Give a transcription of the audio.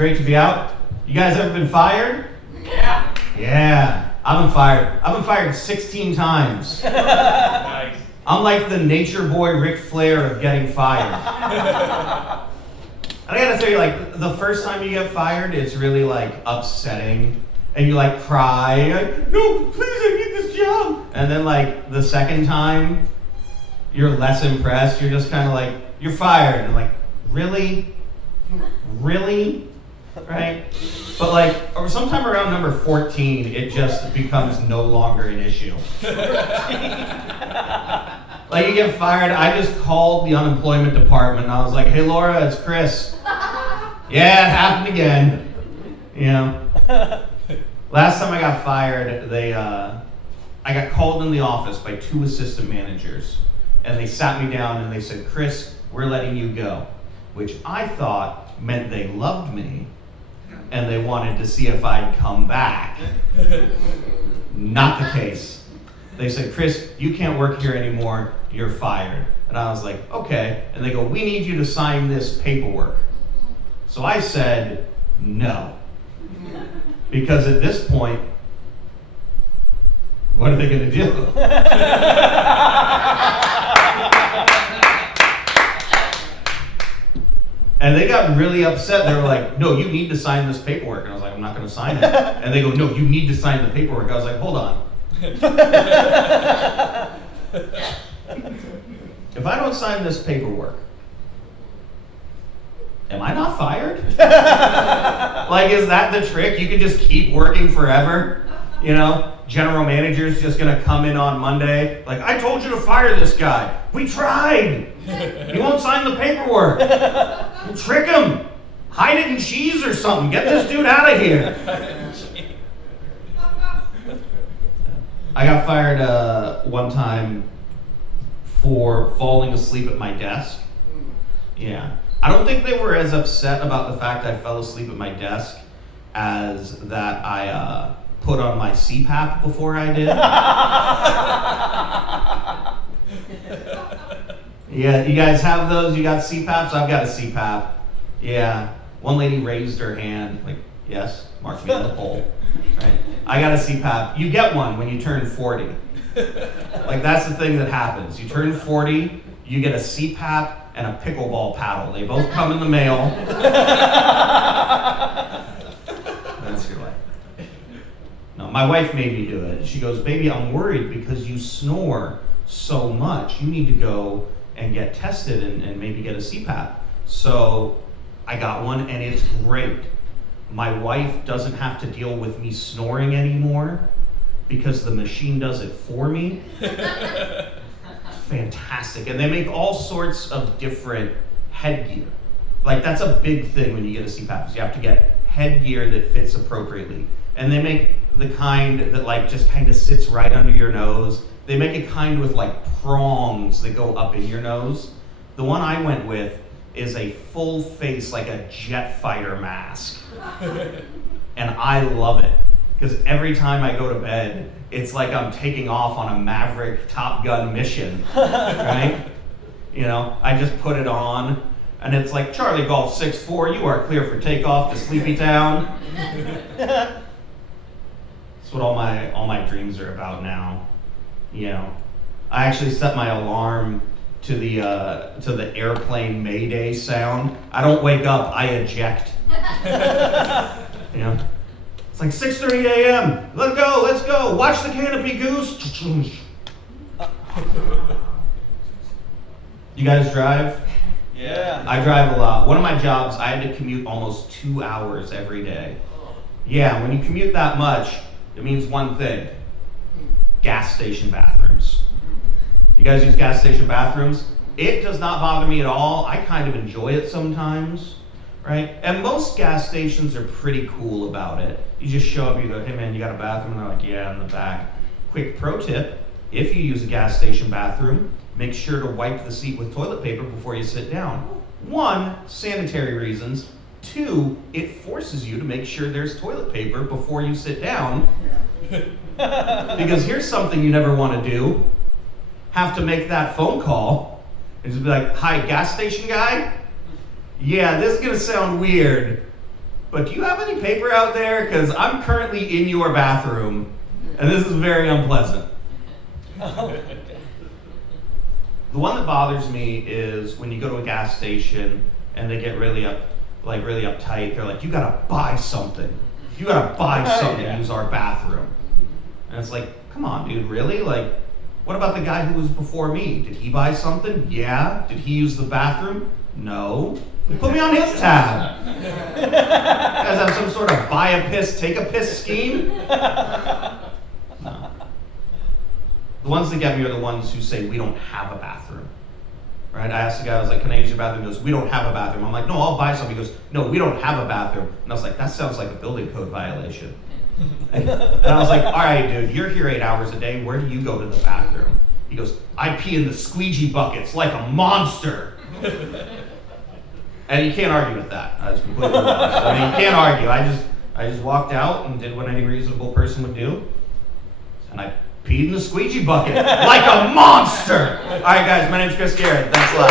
great to be out. You guys ever been fired? Yeah. Yeah, I've been fired. I've been fired 16 times. Nice. I'm like the nature boy Ric Flair of getting fired. And I gotta tell you, like, the first time you get fired, it's really, like, upsetting. And you, like, cry. Like, no, please, I need this job. And then, like, the second time, you're less impressed. You're just kind of like, you're fired. And like, really? Really? Right? But, like, or sometime around number 14, it just becomes no longer an issue. Like, you get fired, I just called the unemployment department and I was like, hey Laura, it's Chris. Yeah, it happened again. You know? Last time I got fired, I got called in the office by 2 assistant managers. And they sat me down and they said, Chris, we're letting you go. Which I thought meant they loved me and they wanted to see if I'd come back. Not the case. They said, Chris, you can't work here anymore, you're fired. And I was like, okay. And they go, we need you to sign this paperwork. So I said, no. Because at this point, what are they gonna do? And they got really upset. They were like, no, you need to sign this paperwork. And I was like, I'm not gonna sign it. And they go, no, you need to sign the paperwork. I was like, hold on. If I don't sign this paperwork, am I not fired? Like, is that the trick? You can just keep working forever? You know, general manager's just gonna come in on Monday, like, I told you to fire this guy. We tried. He won't sign the paperwork. We'll trick him. Hide it in cheese or something. Get this dude out of here. I got fired one time for falling asleep at my desk. Yeah. I don't think they were as upset about the fact I fell asleep at my desk as that I put on my CPAP before I did. Yeah, you guys have those? You got CPAPs? I've got a CPAP. Yeah. One lady raised her hand, like, yes, marked me on the poll. Right. I got a CPAP. You get one when you turn 40. Like, that's the thing that happens. You turn 40, you get a CPAP and a pickleball paddle. They both come in the mail. That's your life. No, my wife made me do it. She goes, baby, I'm worried because you snore so much. You need to go and get tested and maybe get a CPAP. So I got one and it's great. My wife doesn't have to deal with me snoring anymore because the machine does it for me. It's fantastic. And they make all sorts of different headgear. Like, that's a big thing when you get a CPAP, is you have to get headgear that fits appropriately. And they make the kind that, like, just kind of sits right under your nose. They make a kind with, like, prongs that go up in your nose. The one I went with is a full face, like a jet fighter mask. And I love it, because every time I go to bed, it's like I'm taking off on a Maverick Top Gun mission, right? You know, I just put it on, and it's like, Charlie Golf 6-4, you are clear for takeoff to Sleepy Town. That's what all my dreams are about now. You know, I actually set my alarm to the airplane Mayday sound. I don't wake up, I eject. You know, it's like 6:30 a.m. Let's go. Watch the canopy goose. You guys drive? Yeah. I drive a lot. One of my jobs, I had to commute almost 2 hours every day. Yeah, when you commute that much, it means one thing: gas station bathrooms. You guys use gas station bathrooms? It does not bother me at all. I kind of enjoy it sometimes, right? And most gas stations are pretty cool about it. You just show up, you go, hey man, you got a bathroom? And they're like, yeah, in the back. Quick pro tip, if you use a gas station bathroom, make sure to wipe the seat with toilet paper before you sit down. 1, sanitary reasons. 2, it forces you to make sure there's toilet paper before you sit down. Because here's something you never want to do. Have to make that phone call and just be like, hi, gas station guy? Yeah, this is going to sound weird, but do you have any paper out there? Because I'm currently in your bathroom, and this is very unpleasant. The one that bothers me is when you go to a gas station and they get really uptight. They're like, you gotta buy something. You gotta buy something to use our bathroom. And it's like, come on, dude, really? Like, what about the guy who was before me? Did he buy something? Yeah. Did he use the bathroom? No. Put me on his tab. You guys have some sort of buy a piss, take a piss scheme? No. The ones that get me are the ones who say, we don't have a bathroom. Right? I asked the guy, I was like, can I use your bathroom? He goes, we don't have a bathroom. I'm like, no, I'll buy something. He goes, no, we don't have a bathroom. And I was like, that sounds like a building code violation. And I was like, all right, dude, you're here 8 hours a day. Where do you go to the bathroom? He goes, I pee in the squeegee buckets like a monster. And you can't argue with that. I was completely honest. I mean, you can't argue. I just walked out and did what any reasonable person would do. And I peed in the squeegee bucket like a monster. All right, guys, my name's Gerred. Thanks a lot.